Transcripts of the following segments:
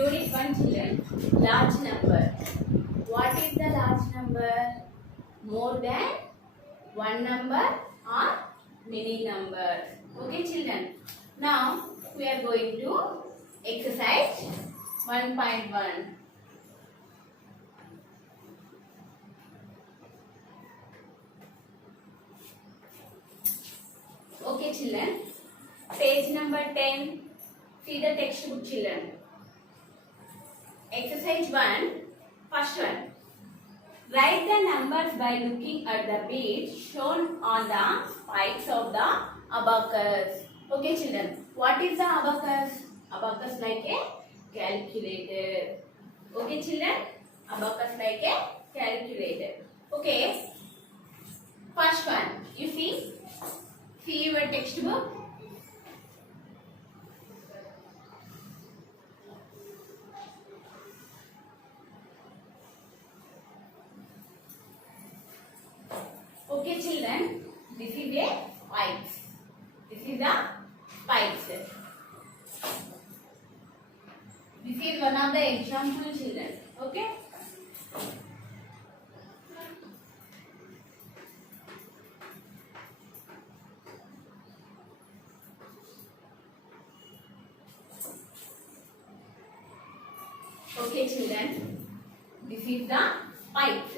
Unit 1 children. Large number. What is the large number? More than one number or many numbers. Okay children. Now we are going to exercise 1.1. Okay children. Page number 10. See the textbook children. Exercise 1. First one. Write the numbers by looking at the beads shown on the spikes of the abacus. Okay children. What is the abacus? Abacus like a calculator. Okay children. Abacus like a calculator. Okay. First one. You see? See your textbook. Okay children, this is a spikes. This is the spikes. This is one of the example children. Okay. Okay children, this is the spikes.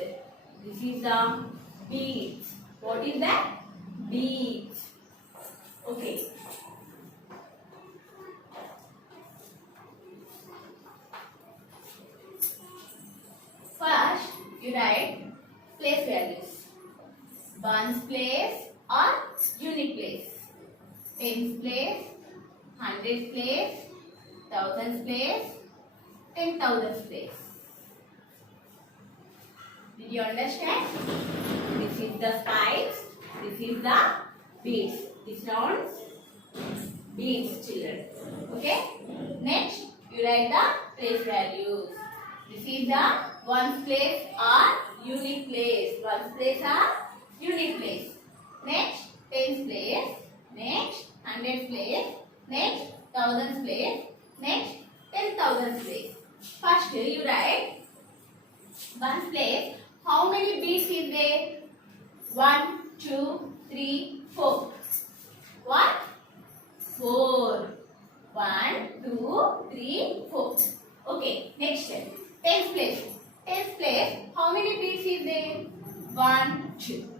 This is the beads. What is that? Beads. Okay. First, you write place values. Ones place or unit place. Tens place, hundreds place, thousands place, 10,000 place. Did you understand? This is the spikes. This is the beads. This sounds beads, children. Okay. Next, you write the place values. This is the ones place or unit place. Ones place or unit place. Next, tens place. Next, hundreds place. Next, thousands place. Next, 10,000 place. First, you write ones place. How many beads is there? 1, 2, 3, 4. What? 4. 1, 2, 3, 4. Okay, next step. Tens place. Tens place. How many beads is there? 1, 2.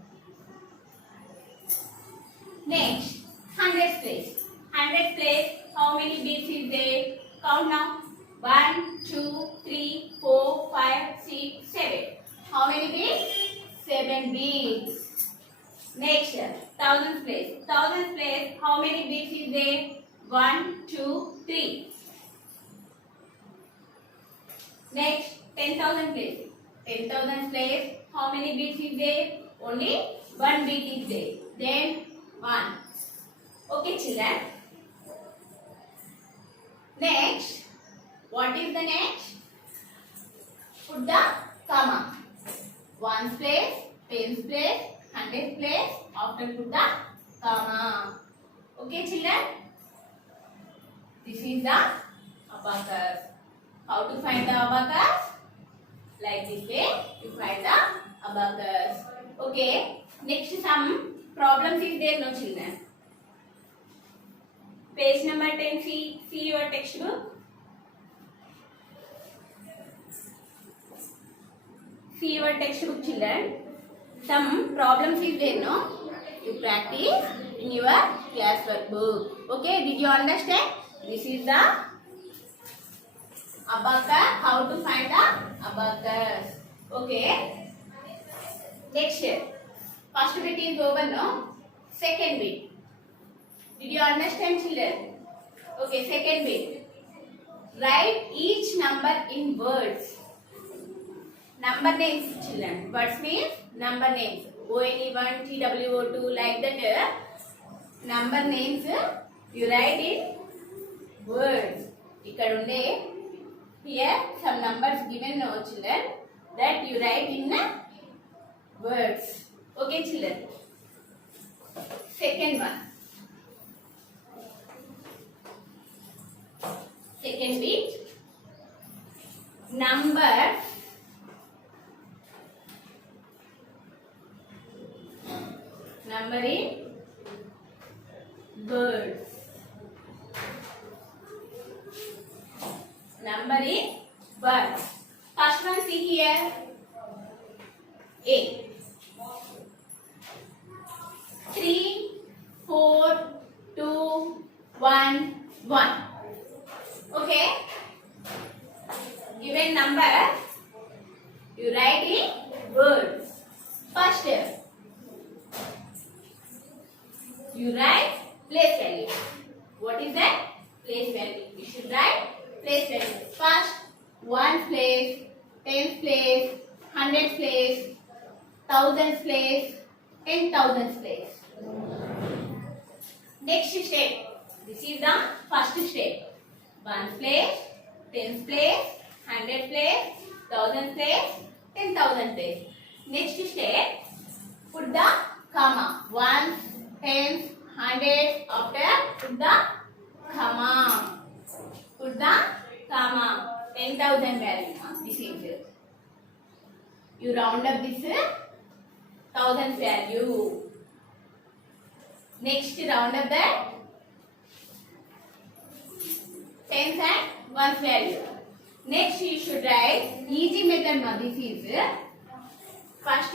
Next, hundreds place. Hundreds place. How many beads is there? Count now. 1, 2, 3, 4, 5, 6, 7. How many beads? 7 beads. Next, thousands place. Thousands place. How many beads is there? 1, 2, 3. Next, 10,000 place. 10,000 place. How many beads is there? Only 1 bead is there. Then 1. Okay, children. Next, what is the next? Put the comma. Ones place, tens place, hundreds place. After put the comma. Okay, children. This is the abacus. How to find the abacus? Like this way, you find the abacus. Okay. Next, some problems is there, no children. Page number 10. See your textbook. See your textbook, children. Some problems is there, no? You practice in your classwork book. Okay, did you understand? This is the abacus. How to find the abacus? Okay. Next step. First bit is over, no? Second bit. Did you understand, children? Okay, second bit. Write each number in words. Number names, children. Words means number names. ONE1, TWO2, like that. Number names you write in words. Here some numbers given, no children. That you write in words. Okay, children. Second one. Second bit. number in birds. Number in birds. First one, see here. A. 3, 4, 2, 1, 1. Okay. Given number, you write in words. First, you write place value. What is that? Place value. You should write place value. First, 1 place, 10th place, 100th place, 1000th place, 10,000th place. Next step. This is the first step. 1st place, 10th place, 100th place, 1000th place, 10,000th place. Next step. Put the comma. 1, 10, 100. After put the comma. Put the comma. 10,000 value. This is it. You round up this 1000 value. Next round up that tens and ones value. Next you should write easy method. This is first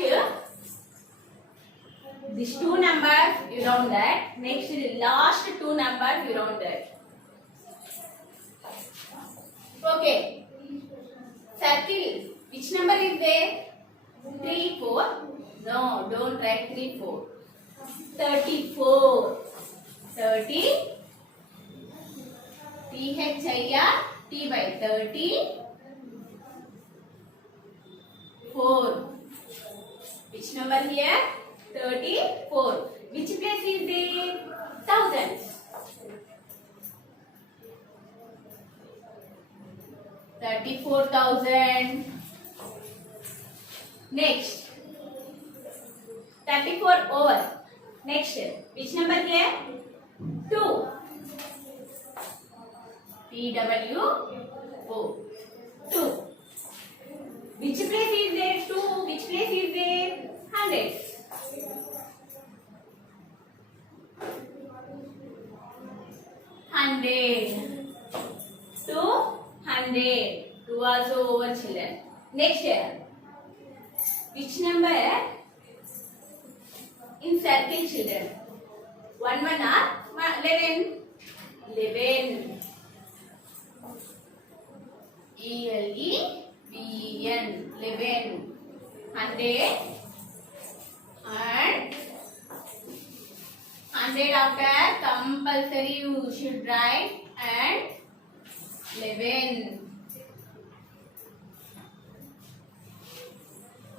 these 2 numbers you round that. Next last 2 numbers you round that. Okay. Circle. Which number is there? 3, 4. No, don't write 3, 4. 34. 30. THIR T by 30. 4. Which number here? 34. Which place is there? Thousands. 34,000. Next. 34 over. Next. Which number here? 2. TWO. 2. Which place is there? 2. Which place is there? 100. 100. 200. 2 also over children. Next. Which number in circle children? 1 1 are 11. 11. ELEVEN. 11. 100 and 100 after compulsory you should write and 11.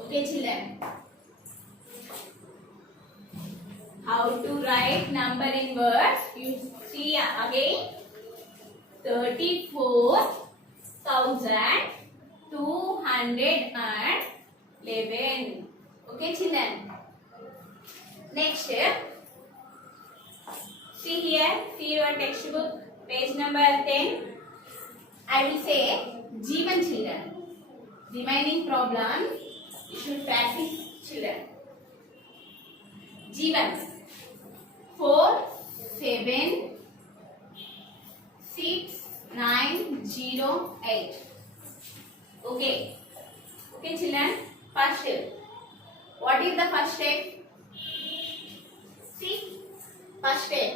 Okay children. How to write number in words? You see again. 34,211. Okay children. Next, see here, see your textbook, page number 10. I will say G1 children. Remaining problem you should practice children. G1. 4, 7, 6, 9, 0, 8. Okay. Okay children. First step. What is the first step? See. First step.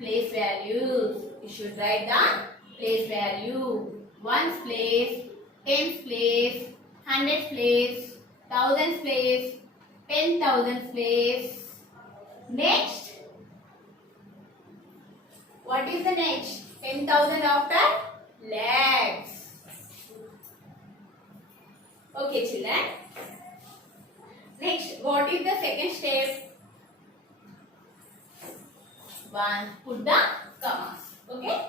Place values. You should write the place value. 1's place, 10's place, 100's place, 1000's place, 10,000's place. Next. What is the next? 10,000 after lakhs. Okay children. Next, what is the second step? 1. Put the commas. Okay.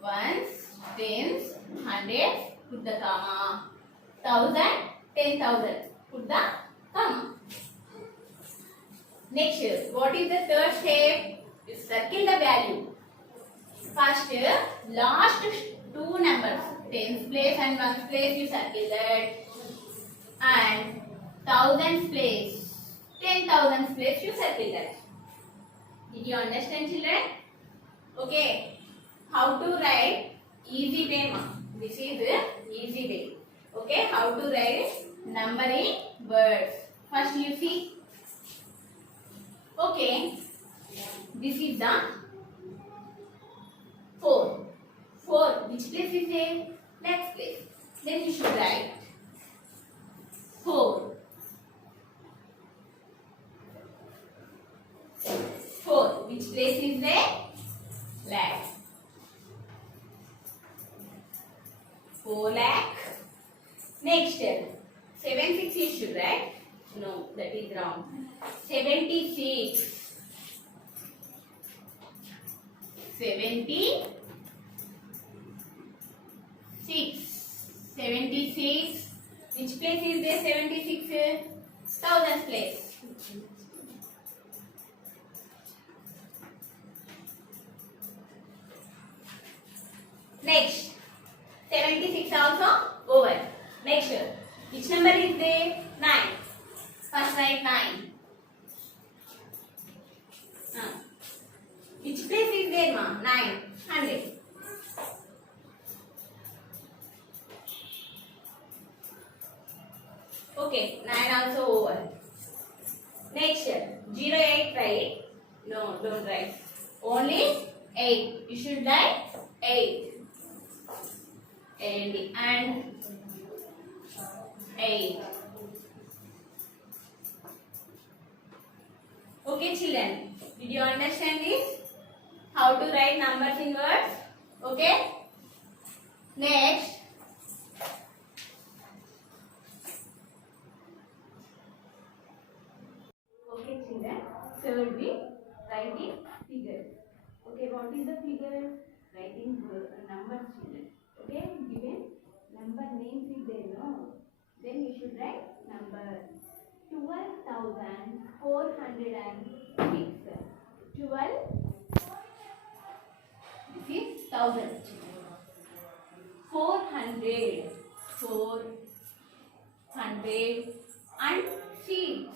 1's, 10's, 100. Put the comma. 1000, 10,000. Put the comma. Next, what is the third step? You circle the value. First, last 2 numbers. tens place and ones place you circle that, and thousands place, 10,000 place you circle that. Did you understand, children? Okay. How to write easy way, ma? This is the easy way. Okay. How to write number in words? First you see. Okay. This is the 4. 4. Which place is there? Next place. Then you should write 4. 4. Which place is there? Lakh. 4 lakh. Next, 76 you should write. No, that is wrong. 76. 76. 76. Which place is there? 76. Thousands place. Next, 76 also over. Next, which number is there? 9. First write 9. Which place is there, ma? 9. 100. Okay, 9 also over. Next, 08 write. No, don't write. Only 8. You should write 8. And 8. Okay, children. Did you understand this? How to write numbers in words? Okay. Next. Okay, children. Third we writing figures. Okay, what is the figure? Writing numbers, children. Okay, given number names is there, no? Then you should write number 12,406. 12. This is 1000. 400. 400 and 6.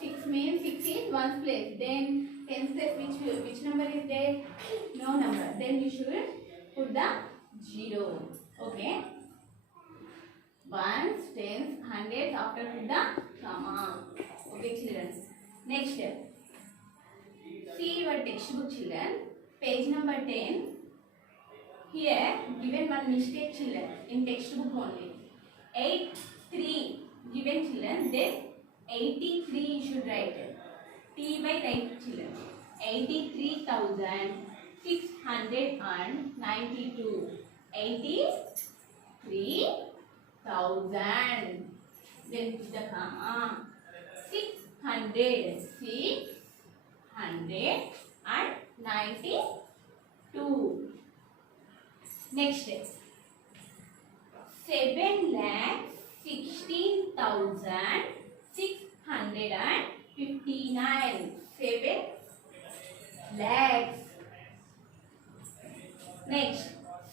6 means 6 is ones place. Then tens place, which number is there? No number. Then you should put the 0. Okay. Ones, tens, hundreds. After put the comma. Okay, children. Next, see your textbook, children. Page number 10. Here given one mistake, children, in textbook only. 83 given, children. Then 83 you should write. T by write, children. 83,692. 83,000. Then put the comma. 600. 692. Next, 7,16,659. 7 lakhs. Next,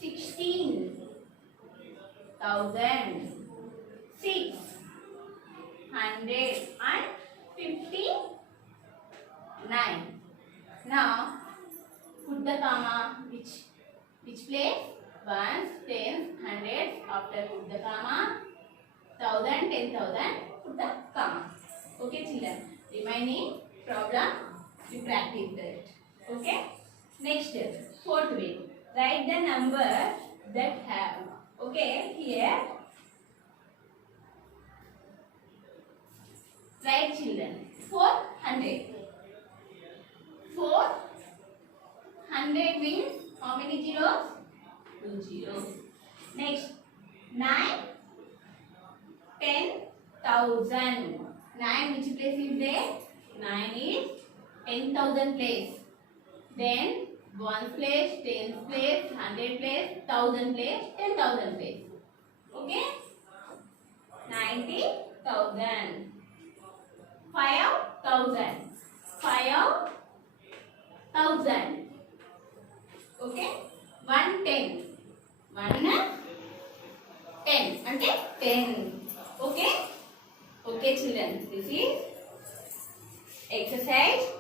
16,659. Now put the comma. Which place? Ones, tens, hundreds. After put the comma. 1,000, 10,000. Put the comma. Okay, children. Remaining problem you practice that. Okay. Next, fourth way. Write the number that have. Okay, here. Write, children. 400. 400 means how many zeros? 2 zeros. Next, 9, 10,000. 9 which place is there? 9 is 10,000 place. Then 1 place, 10 place, 100 place, 1,000 place, 10,000 place. Okay? 90,000. 5,000. 5,000. Okay? 110. 1 pen. Okay? Okay children, this is exercise